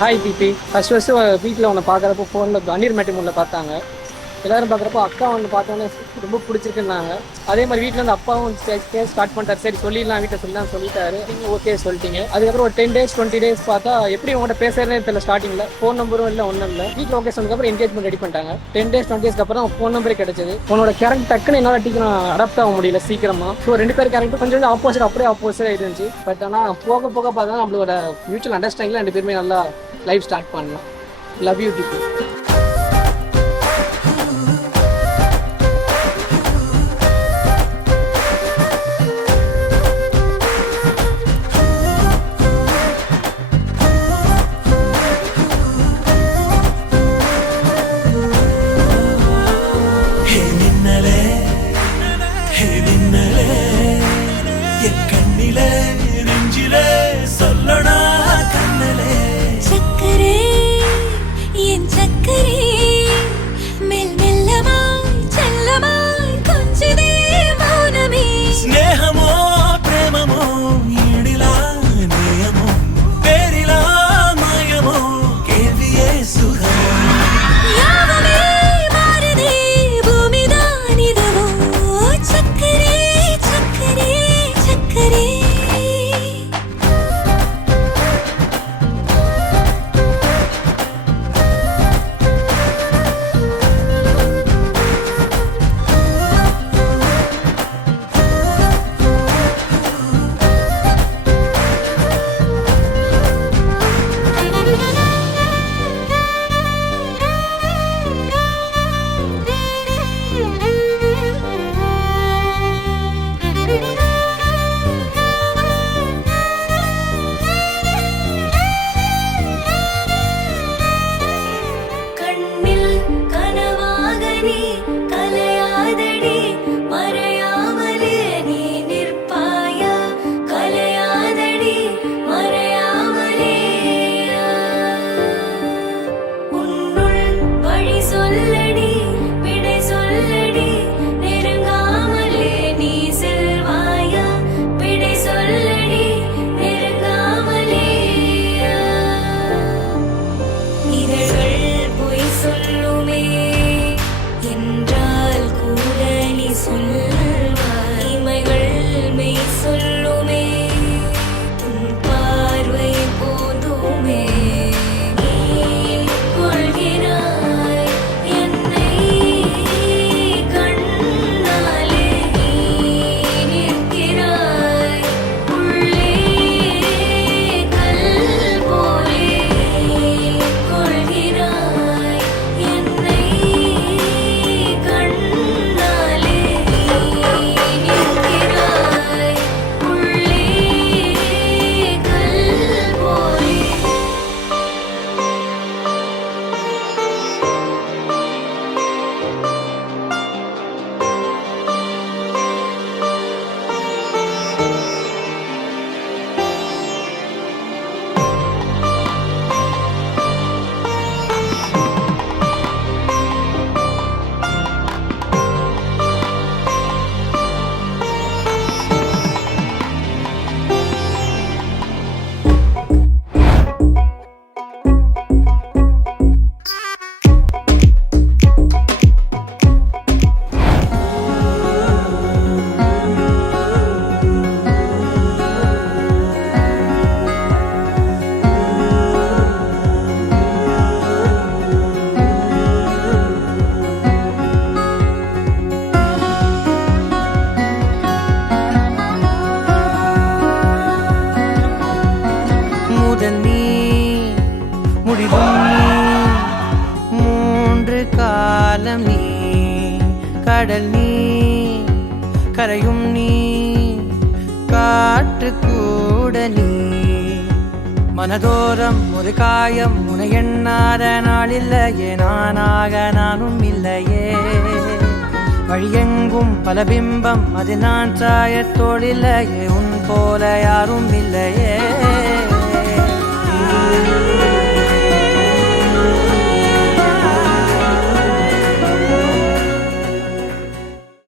Hi BP. First வீட்டில் உன்னை பார்க்குறப்போ ஃபோனில் அந்நியர் மேட்ரிமோனியில் பார்த்தாங்க. எல்லாரும் பார்க்குறப்போ அக்கா வந்து பார்த்தோன்னே ரொம்ப பிடிச்சிருக்குன்னாங்க. அதே மாதிரி வீட்டில் வந்து அப்பாவும் ஸ்டார்ட் பண்ணிட்டார். சரி சொல்லிடலாம், வீட்டில் சொல்லலாம் சொல்லிட்டாரு. நீங்கள் ஓகே சொல்லிட்டீங்க. அதுக்கப்புறம் ஒரு 10 days 20 days பார்த்தா எப்படி உங்கள்கிட்ட பேசுறதே தெரியல. ஸ்டார்டிங்கில் ஃபோன் நம்பரும் இல்லை, ஒன்றும் இல்லை. வீட்டில் ஓகே சொன்னதுக்கப்புறம் என்கேஜ்மெண்ட் ரெடி பண்ணிட்டாங்க. 10 days 20 days அப்புறம் ஃபோன் நம்பரே கிடைச்சது. உன்னோட கேரக்டர் டக்குன்னு என்னால் டீக்கணும் அடாப்ட் ஆக முடியல சீக்கிரமா. ஸோ 2 பேர் கேரக்டர் கொஞ்சம் ஆப்போசிட், அப்படியே ஆப்போசிட்டாக இருந்துச்சு. பட் ஆனால் போக போக பார்த்தா நம்மளோட மியூச்சுவல் அண்டர்ஸ்டாண்டிங்கில் 2 பேருமே நல்லா லைஃப் ஸ்டார்ட் பண்ணலாம். Love you DP. நீ கடல் நீ கரையும் நீ காற்று கூட நீ மனதோரம் ஒரு காயம் உன எண்ணாத நாளில்லையே நானாக நானும் இல்லையே வழியெங்கும் பல பிம்பம் அது நான் சாயத்தோடில்லையே உன் போல யாரும் இல்லையே